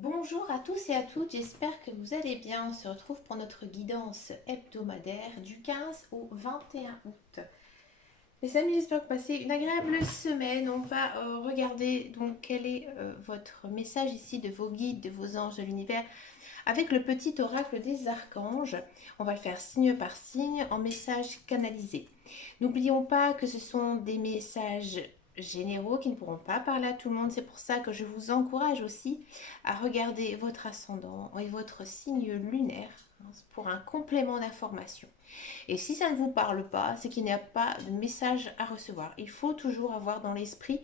Bonjour à tous et à toutes, j'espère que vous allez bien. On se retrouve pour notre guidance hebdomadaire du 15 au 21 août. Les amis, j'espère que vous passez une agréable semaine. On va regarder donc quel est votre message ici de vos guides, de vos anges de l'univers avec le petit oracle des archanges. On va le faire signe par signe en message canalisé. N'oublions pas que ce sont des messages généraux qui ne pourront pas parler à tout le monde. C'est pour ça que je vous encourage aussi à regarder votre ascendant et votre signe lunaire pour un complément d'information. Et si ça ne vous parle pas, c'est qu'il n'y a pas de message à recevoir. Il faut toujours avoir dans l'esprit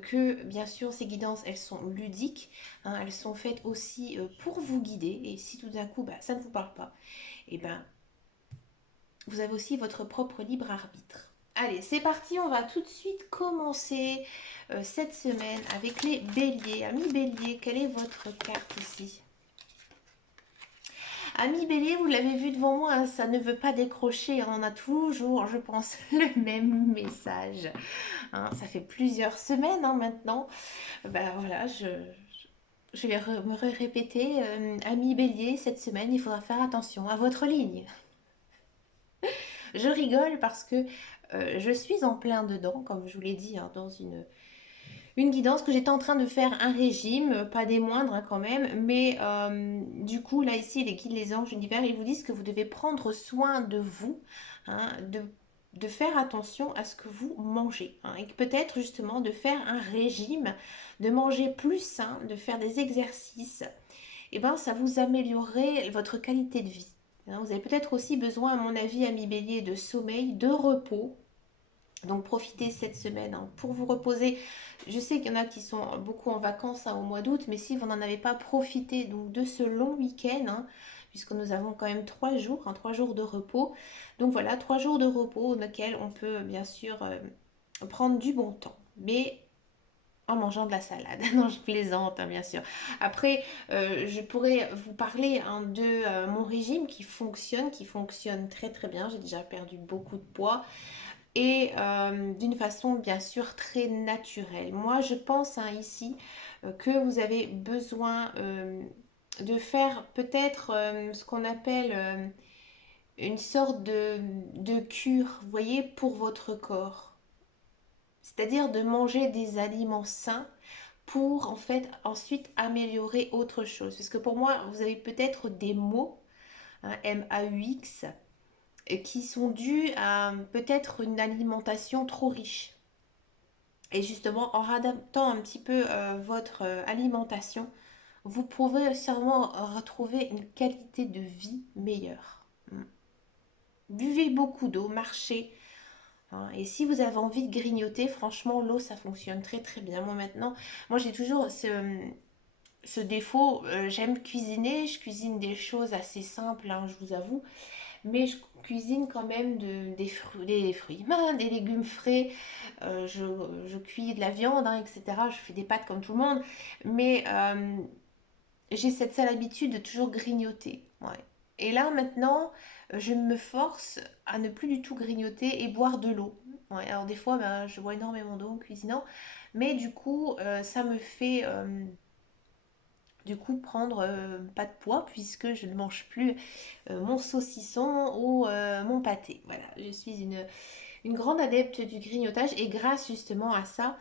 que bien sûr ces guidances elles sont ludiques, hein, elles sont faites aussi pour vous guider, et si tout d'un coup ça ne vous parle pas, et ben vous avez aussi votre propre libre arbitre. Allez, c'est parti, on va tout de suite commencer cette semaine avec les béliers. Amis béliers, quelle est votre carte ici? Ami Bélier, vous l'avez vu devant moi, hein, ça ne veut pas décrocher. On a toujours, je pense, le même message. Hein, ça fait plusieurs semaines maintenant. Ben voilà, je vais me répéter. Ami Bélier, cette semaine, il faudra faire attention à votre ligne. Je rigole parce que je suis en plein dedans, comme je vous l'ai dit, hein, dans une guidance que j'étais en train de faire un régime, pas des moindres hein, quand même, mais du coup là ici les guides, les anges, l'univers, ils vous disent que vous devez prendre soin de vous, hein, de faire attention à ce que vous mangez, hein, et peut-être justement de faire un régime, de manger plus sain, de faire des exercices, et ben ça vous améliorerait votre qualité de vie. Hein. Vous avez peut-être aussi besoin, à mon avis, ami bélier, de sommeil, de repos. Donc profitez cette semaine hein, pour vous reposer. Je sais qu'il y en a qui sont beaucoup en vacances hein, au mois d'août, mais si vous n'en avez pas profité donc, de ce long week-end, hein, puisque nous avons quand même 3 jours, hein, 3 jours de repos. Donc voilà, 3 jours de repos dans lesquels on peut bien sûr prendre du bon temps. Mais en mangeant de la salade. Non, je plaisante, hein, bien sûr. Après, je pourrais vous parler hein, de mon régime qui fonctionne très très bien. J'ai déjà perdu beaucoup de poids et d'une façon bien sûr très naturelle. Moi je pense hein, ici que vous avez besoin de faire peut-être ce qu'on appelle une sorte de cure, vous voyez, pour votre corps. C'est-à-dire de manger des aliments sains pour en fait ensuite améliorer autre chose. Parce que pour moi, vous avez peut-être des mots, hein, MAUX, qui sont dus à peut-être une alimentation trop riche. Et justement, en adaptant un petit peu votre alimentation, vous pouvez sûrement retrouver une qualité de vie meilleure. Mm. Buvez beaucoup d'eau, marchez. Hein, et si vous avez envie de grignoter, franchement, l'eau, ça fonctionne très très bien. Moi maintenant, moi j'ai toujours ce défaut, j'aime cuisiner, je cuisine des choses assez simples, hein, je vous avoue. Mais je cuisine quand même des fruits, des légumes frais, je cuis de la viande, hein, etc. Je fais des pâtes comme tout le monde, mais j'ai cette sale habitude de toujours grignoter. Ouais. Et là maintenant, je me force à ne plus du tout grignoter et boire de l'eau. Ouais, alors des fois, ben, je bois énormément d'eau en cuisinant, mais du coup, ça me fait du coup prendre pas de poids puisque je ne mange plus mon saucisson ou mon pâté. Voilà, je suis une grande adepte du grignotage et grâce justement à ça,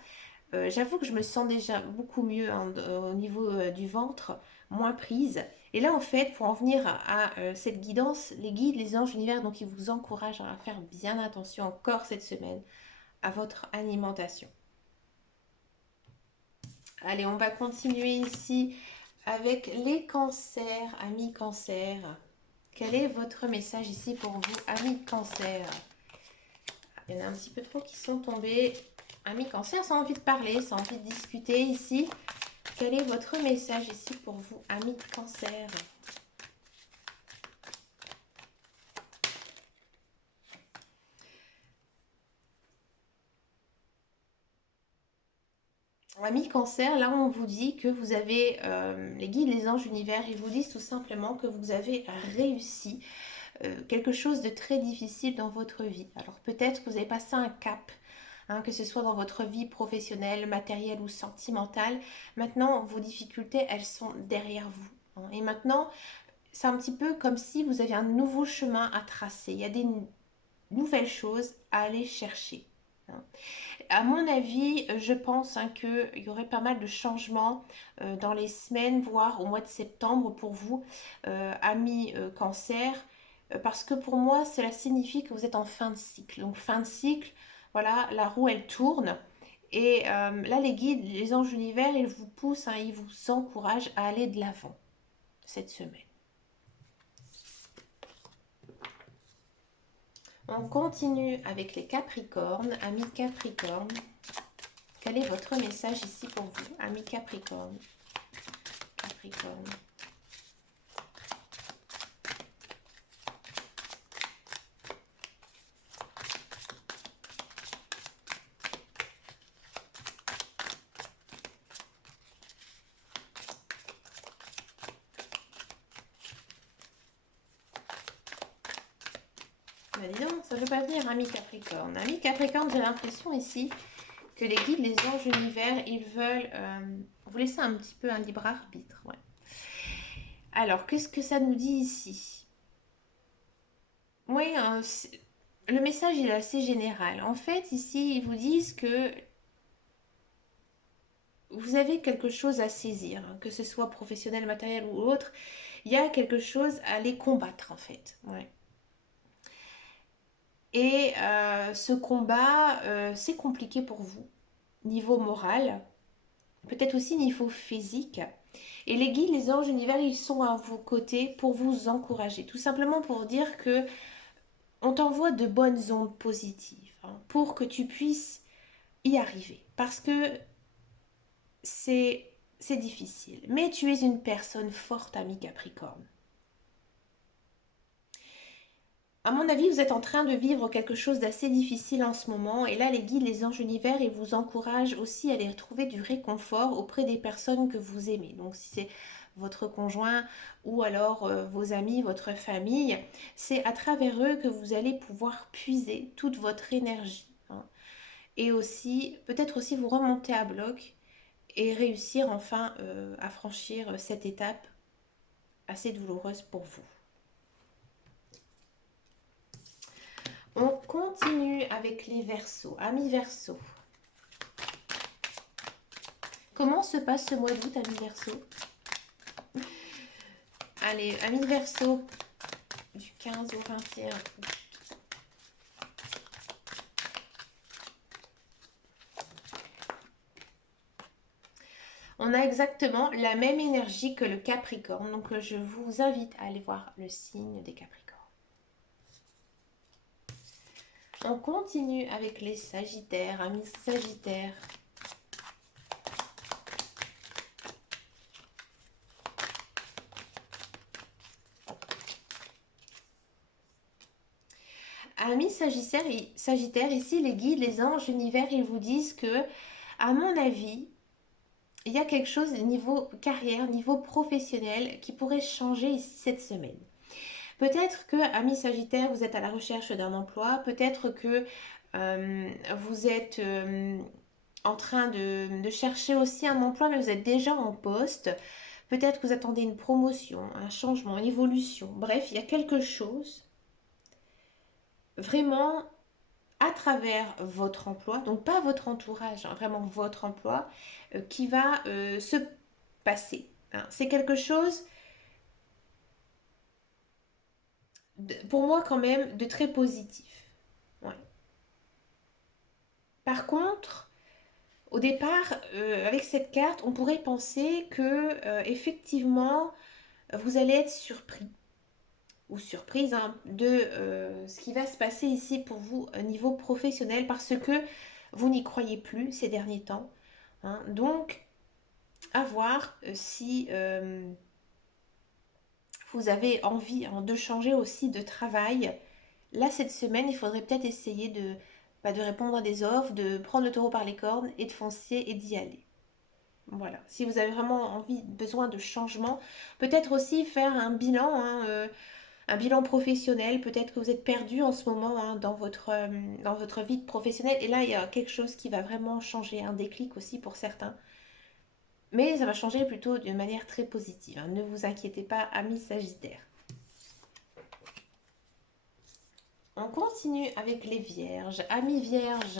j'avoue que je me sens déjà beaucoup mieux hein, au niveau du ventre, moins prise. Et là en fait, pour en venir à cette guidance, les guides, les anges, l'univers, donc ils vous encouragent à faire bien attention encore cette semaine à votre alimentation. Allez, on va continuer ici avec les cancers, amis cancers. Quel est votre message ici pour vous, amis cancer? Il y en a un petit peu trop qui sont tombés. Amis cancer, ça a envie de parler, ça a envie de discuter ici. Quel est votre message ici pour vous, amis cancer? Amis cancer, là on vous dit que vous avez, les guides, les anges, l'univers, ils vous disent tout simplement que vous avez réussi quelque chose de très difficile dans votre vie. Alors peut-être que vous avez passé un cap, hein, que ce soit dans votre vie professionnelle, matérielle ou sentimentale. Maintenant, vos difficultés, elles sont derrière vous, hein. Et maintenant, c'est un petit peu comme si vous aviez un nouveau chemin à tracer. Il y a des nouvelles choses à aller chercher, hein. À mon avis, je pense hein, qu'il y aurait pas mal de changements dans les semaines, voire au mois de septembre pour vous, amis cancer, parce que pour moi, cela signifie que vous êtes en fin de cycle. Donc fin de cycle, voilà, la roue elle tourne. Et là, les guides, les anges univers, ils vous poussent, hein, ils vous encouragent à aller de l'avant cette semaine. On continue avec les Capricornes. Amis Capricornes, quel est votre message ici pour vous, amis Capricorne? Capricorne. Bah dis donc, ça ne veut pas venir, amis Capricorne. Amis Capricorne, j'ai l'impression ici que les guides, les anges univers, ils veulent vous laisser un petit peu un libre arbitre. Ouais. Alors, qu'est-ce que ça nous dit ici? Oui, le message il est assez général. En fait, ici, ils vous disent que vous avez quelque chose à saisir, hein, que ce soit professionnel, matériel ou autre. Il y a quelque chose à aller combattre, en fait. Ouais. Et ce combat, c'est compliqué pour vous, niveau moral, peut-être aussi niveau physique. Et les guides, les anges univers, ils sont à vos côtés pour vous encourager. Tout simplement pour dire que on t'envoie de bonnes ondes positives, hein, pour que tu puisses y arriver. Parce que c'est difficile. Mais tu es une personne forte, ami Capricorne. À mon avis, vous êtes en train de vivre quelque chose d'assez difficile en ce moment. Et là, les guides, les anges univers, ils vous encouragent aussi à aller trouver du réconfort auprès des personnes que vous aimez. Donc, si c'est votre conjoint ou alors vos amis, votre famille, c'est à travers eux que vous allez pouvoir puiser toute votre énergie, hein. Et aussi, peut-être aussi vous remonter à bloc et réussir enfin à franchir cette étape assez douloureuse pour vous. On continue avec les Verseaux. Amis Verseaux, comment se passe ce mois d'août, amis Verseaux? Allez, amis Verseaux, du 15 au 21 août. On a exactement la même énergie que le Capricorne. Donc, je vous invite à aller voir le signe des Capricornes. On continue avec les Sagittaires, amis Sagittaires. Amis Sagittaire, ici les guides, les anges, l'univers, ils vous disent que, à mon avis, il y a quelque chose niveau carrière, niveau professionnel qui pourrait changer ici cette semaine. Peut-être que, amis Sagittaire, vous êtes à la recherche d'un emploi, peut-être que vous êtes en train de chercher aussi un emploi, mais vous êtes déjà en poste. Peut-être que vous attendez une promotion, un changement, une évolution. Bref, il y a quelque chose vraiment à travers votre emploi, donc pas votre entourage, hein, vraiment votre emploi, qui va se passer, hein. C'est quelque chose, pour moi quand même, de très positif. Ouais. Par contre, au départ, avec cette carte, on pourrait penser que effectivement, vous allez être surpris ou surprise, hein, de ce qui va se passer ici pour vous au niveau professionnel parce que vous n'y croyez plus ces derniers temps, hein. Donc, à voir si vous avez envie, hein, de changer aussi de travail. Là, cette semaine, il faudrait peut-être essayer de répondre à des offres, de prendre le taureau par les cornes et de foncer et d'y aller. Voilà. Si vous avez vraiment envie, besoin de changement, peut-être aussi faire un bilan, hein, un bilan professionnel. Peut-être que vous êtes perdu en ce moment hein, dans votre vie professionnelle. Et là, il y a quelque chose qui va vraiment changer, un déclic aussi pour certains. Mais ça va changer plutôt d'une manière très positive, hein. Ne vous inquiétez pas, amis Sagittaires. On continue avec les Vierges. Amis Vierges,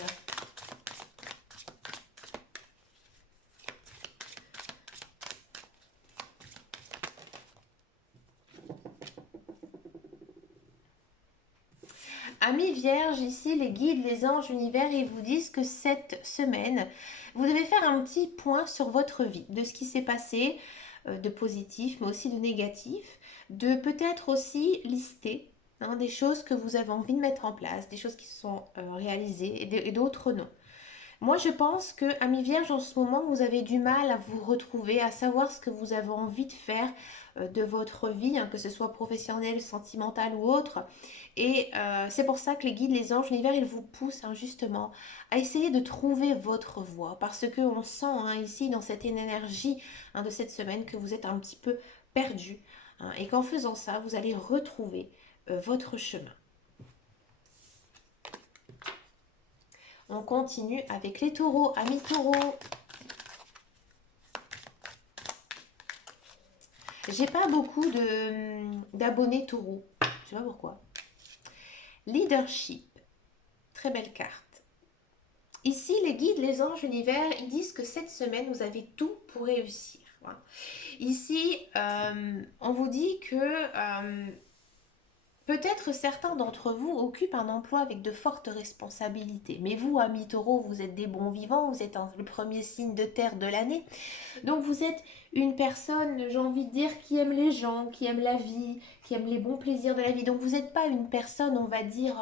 amis Vierges, ici les guides, les anges, l'univers, ils vous disent que cette semaine, vous devez faire un petit point sur votre vie, de ce qui s'est passé, de positif, mais aussi de négatif, de peut-être aussi lister hein, des choses que vous avez envie de mettre en place, des choses qui sont réalisées et d'autres non. Moi, je pense que, amis vierges, en ce moment, vous avez du mal à vous retrouver, à savoir ce que vous avez envie de faire de votre vie, hein, que ce soit professionnelle, sentimentale ou autre. Et c'est pour ça que les guides, les anges, l'univers, ils vous poussent hein, justement à essayer de trouver votre voie. Parce qu'on sent hein, ici, dans cette énergie hein, de cette semaine, que vous êtes un petit peu perdu. Hein, et qu'en faisant ça, vous allez retrouver votre chemin. On continue avec les taureaux. Amis taureaux, j'ai pas beaucoup d'abonnés taureaux. Je sais pas pourquoi. Leadership. Très belle carte. Ici, les guides, les anges, l'univers, ils disent que cette semaine, vous avez tout pour réussir. Voilà. Ici, on vous dit que peut-être certains d'entre vous occupent un emploi avec de fortes responsabilités. Mais vous, amis taureaux, vous êtes des bons vivants, vous êtes le premier signe de terre de l'année. Donc vous êtes une personne, j'ai envie de dire, qui aime les gens, qui aime la vie, qui aime les bons plaisirs de la vie. Donc vous n'êtes pas une personne, on va dire,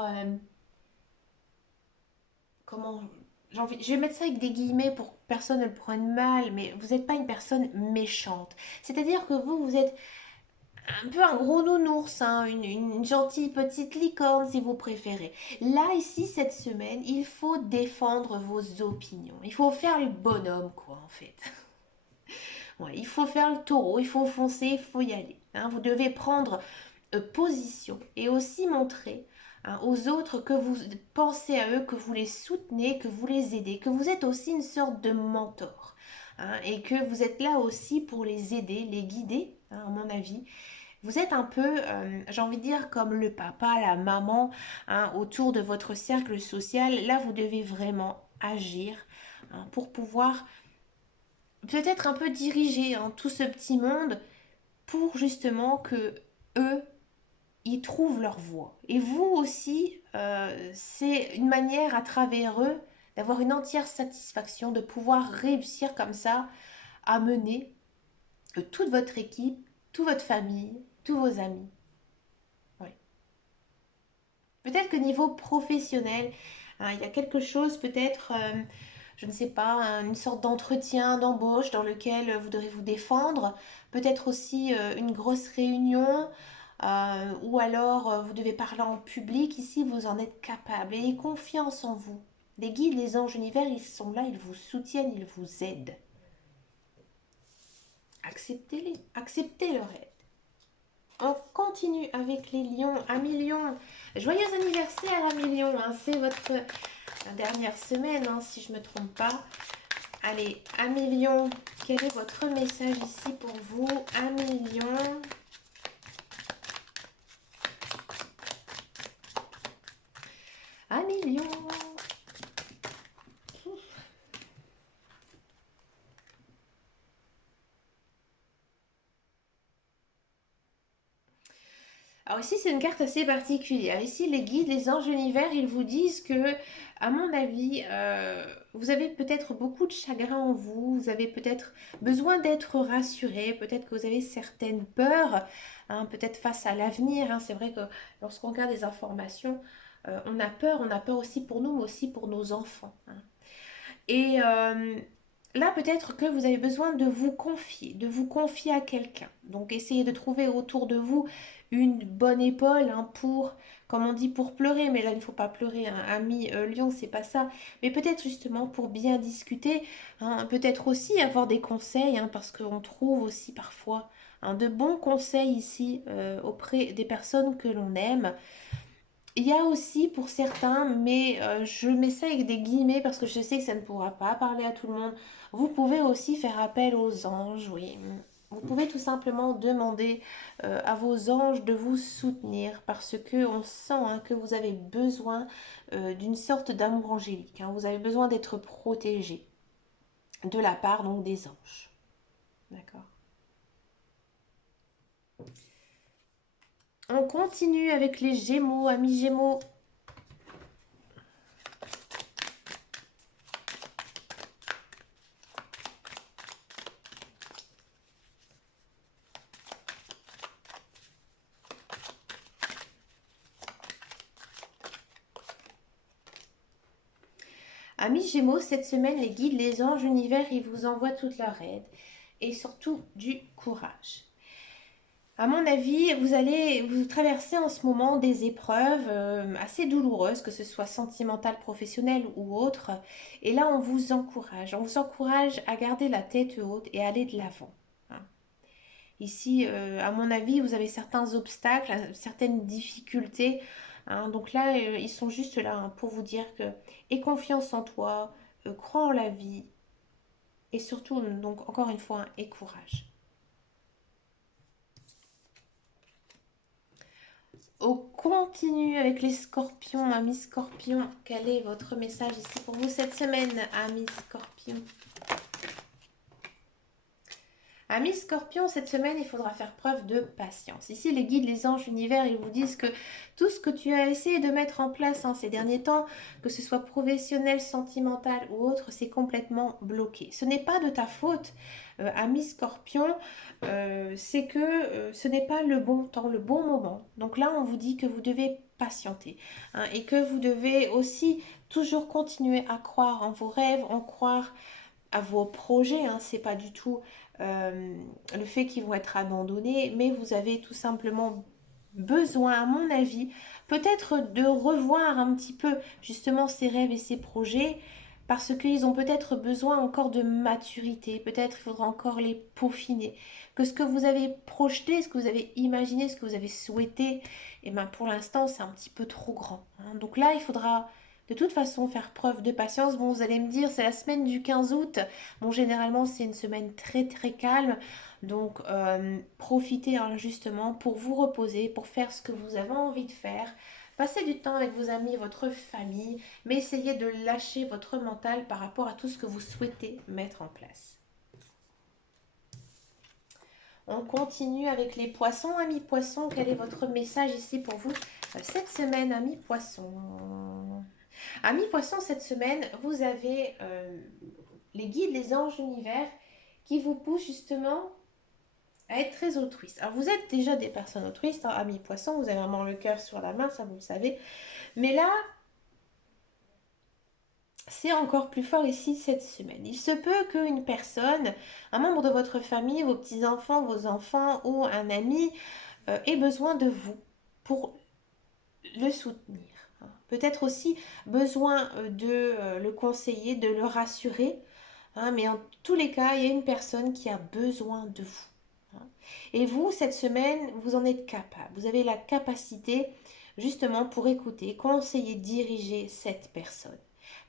comment, je vais mettre ça avec des guillemets pour que personne ne le prenne mal, mais vous n'êtes pas une personne méchante. C'est-à-dire que vous êtes un peu un gros nounours, hein, une gentille petite licorne si vous préférez. Là, ici, cette semaine, il faut défendre vos opinions. Il faut faire le bonhomme, quoi, en fait. Ouais, il faut faire le taureau, il faut foncer, il faut y aller. Hein. Vous devez prendre position et aussi montrer hein, aux autres que vous pensez à eux, que vous les soutenez, que vous les aidez, que vous êtes aussi une sorte de mentor. Hein, et que vous êtes là aussi pour les aider, les guider, hein, à mon avis. Vous êtes un peu, j'ai envie de dire, comme le papa, la maman, hein, autour de votre cercle social. Là, vous devez vraiment agir hein, pour pouvoir peut-être un peu diriger hein, tout ce petit monde pour justement que eux, ils trouvent leur voie. Et vous aussi, c'est une manière à travers eux d'avoir une entière satisfaction, de pouvoir réussir comme ça à mener toute votre équipe, toute votre famille, tous vos amis. Oui. Peut-être que niveau professionnel, hein, il y a quelque chose peut-être, je ne sais pas, une sorte d'entretien d'embauche dans lequel vous devrez vous défendre. Peut-être aussi une grosse réunion. Ou alors vous devez parler en public. Ici, vous en êtes capable. Ayez confiance en vous. Les guides, les anges univers, ils sont là, ils vous soutiennent, ils vous aident. Acceptez-les, acceptez leur aide. On continue avec les lions. Amis lions, joyeux anniversaire amis lions, hein. C'est votre dernière semaine, hein, si je ne me trompe pas. Allez, amis lions, quel est votre message ici pour vous, amis lions? Amis lions. Alors ici, c'est une carte assez particulière. Ici, les guides, les anges de l'univers, ils vous disent que, à mon avis, vous avez peut-être beaucoup de chagrin en vous, vous avez peut-être besoin d'être rassuré, peut-être que vous avez certaines peurs, hein, peut-être face à l'avenir. Hein. C'est vrai que lorsqu'on regarde des informations, on a peur aussi pour nous, mais aussi pour nos enfants. Hein. Et là, peut-être que vous avez besoin de vous confier à quelqu'un. Donc, essayez de trouver autour de vous une bonne épaule hein, pour comme on dit, pour pleurer, mais là il ne faut pas pleurer, hein. Ami Lion, c'est pas ça. Mais peut-être justement pour bien discuter, hein, peut-être aussi avoir des conseils, hein, parce qu'on trouve aussi parfois de bons conseils ici auprès des personnes que l'on aime. Il y a aussi pour certains, mais je mets ça avec des guillemets parce que je sais que ça ne pourra pas parler à tout le monde. Vous pouvez aussi faire appel aux anges, oui. Vous pouvez tout simplement demander à vos anges de vous soutenir parce que on sent, hein, que vous avez besoin d'une sorte d'amour angélique, hein. Vous avez besoin d'être protégé de la part donc des anges. D'accord. On continue avec les Gémeaux, amis Gémeaux. Amis Gémeaux, cette semaine, les guides, les anges, l'univers, ils vous envoient toute leur aide et surtout du courage. À mon avis, vous allez vous traverser en ce moment des épreuves assez douloureuses, que ce soit sentimentales, professionnelles ou autres. Et là, on vous encourage. On vous encourage à garder la tête haute et à aller de l'avant, hein. Ici, à mon avis, vous avez certains obstacles, certaines difficultés, hein. Donc là, ils sont juste là, hein, pour vous dire que aie confiance en toi, crois en la vie et surtout, donc encore une fois, aie courage. On continue avec les scorpions, amis scorpions. Quel est votre message ici pour vous cette semaine, amis scorpions? Amis Scorpion, cette semaine, il faudra faire preuve de patience. Ici, les guides, les anges, l'univers, ils vous disent que tout ce que tu as essayé de mettre en place, hein, ces derniers temps, que ce soit professionnel, sentimental ou autre, c'est complètement bloqué. Ce n'est pas de ta faute, ami Scorpion, c'est que ce n'est pas le bon temps, le bon moment. Donc là, on vous dit que vous devez patienter, hein, et que vous devez aussi toujours continuer à croire en vos rêves, en croire à vos projets, hein. C'est pas du tout le fait qu'ils vont être abandonnés, mais vous avez tout simplement besoin, à mon avis, peut-être de revoir un petit peu justement ces rêves et ces projets, parce qu'ils ont peut-être besoin encore de maturité, peut-être il faudra encore les peaufiner, que ce que vous avez projeté, ce que vous avez imaginé, ce que vous avez souhaité, et ben pour l'instant c'est un petit peu trop grand, hein. Donc là il faudra de toute façon faire preuve de patience. Bon, vous allez me dire, c'est la semaine du 15 août. Bon, généralement, c'est une semaine très très calme. Donc, profitez, hein, justement pour vous reposer, pour faire ce que vous avez envie de faire. Passez du temps avec vos amis, votre famille, mais essayez de lâcher votre mental par rapport à tout ce que vous souhaitez mettre en place. On continue avec les poissons, amis poissons. Quel est votre message ici pour vous cette semaine, amis poissons? Amis poissons, cette semaine, vous avez les guides, les anges, l'univers qui vous poussent justement à être très altruiste. Alors vous êtes déjà des personnes altruistes, hein, amis poissons, vous avez vraiment le cœur sur la main, ça vous le savez. Mais là, c'est encore plus fort ici cette semaine. Il se peut qu'une personne, un membre de votre famille, vos petits-enfants, vos enfants ou un ami ait besoin de vous pour le soutenir, hein. Peut-être aussi besoin de le conseiller, de le rassurer, hein, mais en tous les cas, il y a une personne qui a besoin de vous, hein. Et vous, cette semaine, vous en êtes capable. Vous avez la capacité justement pour écouter, conseiller, diriger cette personne.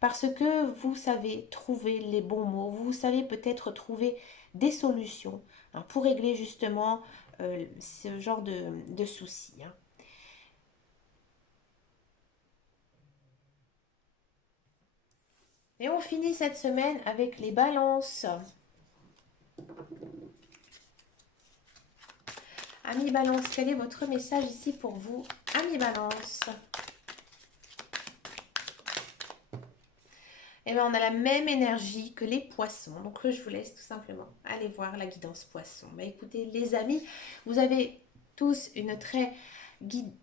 Parce que vous savez trouver les bons mots, vous savez peut-être trouver des solutions, hein, pour régler justement ce genre de soucis, hein. Et on finit cette semaine avec les balances. Amis Balance, quel est votre message ici pour vous, Amis Balance? Eh bien, on a la même énergie que les poissons. Donc, je vous laisse tout simplement aller voir la guidance poisson. Bah, écoutez, les amis, vous avez tous une très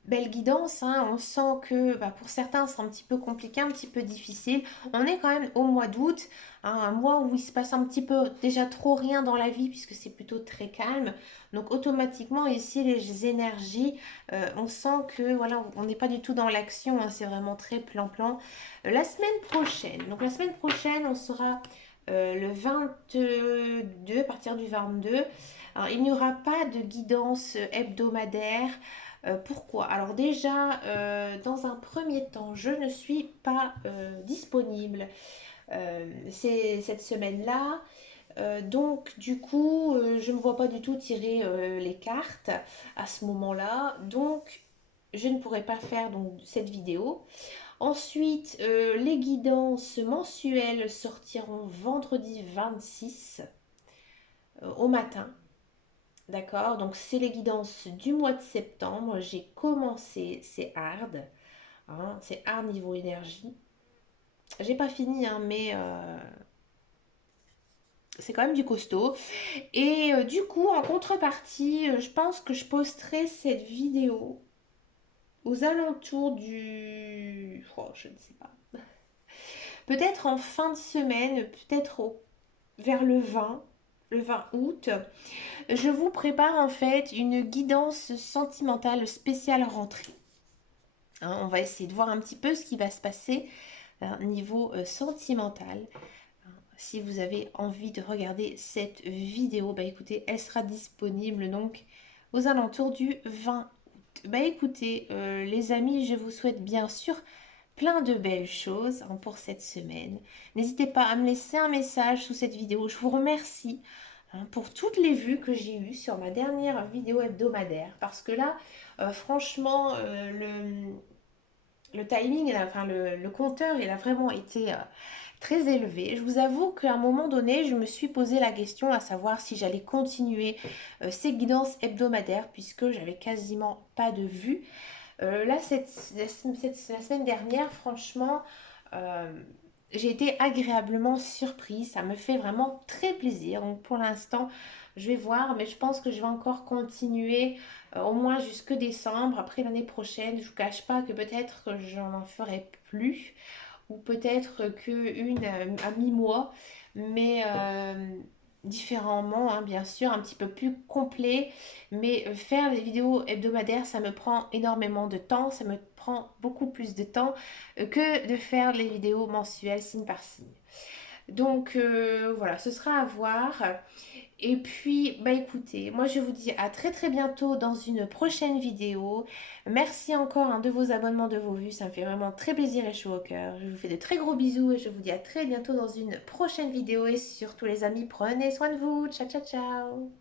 belle guidance, hein. On sent que bah, pour certains c'est un petit peu compliqué, un petit peu difficile. On est quand même au mois d'août, hein, un mois où il se passe un petit peu déjà trop rien dans la vie puisque c'est plutôt très calme. Donc automatiquement ici les énergies, on sent que voilà, on n'est pas du tout dans l'action, hein, c'est vraiment très plan-plan. La semaine prochaine, donc la semaine prochaine on sera le 22, à partir du 22. Alors, il n'y aura pas de guidance hebdomadaire. Pourquoi? Alors déjà, dans un premier temps, je ne suis pas disponible cette semaine-là. Donc du coup, je ne me vois pas du tout tirer les cartes à ce moment-là. Donc je ne pourrai pas faire donc, cette vidéo. Ensuite, les guidances mensuelles sortiront vendredi 26 au matin. D'accord, donc c'est les guidances du mois de septembre. J'ai commencé, c'est hard, hein, c'est hard niveau énergie. J'ai pas fini, hein, mais c'est quand même du costaud. Et du coup, en contrepartie, je pense que je posterai cette vidéo aux alentours du... Oh, je ne sais pas. Peut-être en fin de semaine, peut-être vers le 20 août. Je vous prépare en fait une guidance sentimentale spéciale rentrée. Hein, on va essayer de voir un petit peu ce qui va se passer niveau sentimental. Si vous avez envie de regarder cette vidéo, bah écoutez, elle sera disponible donc aux alentours du 20 août. Bah écoutez, les amis, je vous souhaite bien sûr plein de belles choses hein, pour cette semaine. N'hésitez pas à me laisser un message sous cette vidéo. Je vous remercie hein, pour toutes les vues que j'ai eues sur ma dernière vidéo hebdomadaire. Parce que là, franchement, le timing, enfin le compteur, il a vraiment été très élevé. Je vous avoue qu'à un moment donné, je me suis posé la question à savoir si j'allais continuer ces guidances hebdomadaires puisque j'avais quasiment pas de vues. Là, la semaine dernière, franchement, euh, j'ai été agréablement surprise. Ça me fait vraiment très plaisir. Donc pour l'instant, je vais voir, mais je pense que je vais encore continuer au moins jusque décembre. Après l'année prochaine, je ne vous cache pas que peut-être j'en en ferai plus ou peut-être qu'une à mi-mois, mais différemment, hein, bien sûr, un petit peu plus complet. Mais faire des vidéos hebdomadaires, ça me prend énormément de temps, ça me prend beaucoup plus de temps que de faire les vidéos mensuelles signe par signe. Donc voilà, ce sera à voir. Et puis, bah écoutez, moi je vous dis à très très bientôt dans une prochaine vidéo. Merci encore hein, de vos abonnements, de vos vues, ça me fait vraiment très plaisir et chaud au cœur. Je vous fais de très gros bisous et je vous dis à très bientôt dans une prochaine vidéo. Et surtout les amis, prenez soin de vous. Ciao ciao ciao.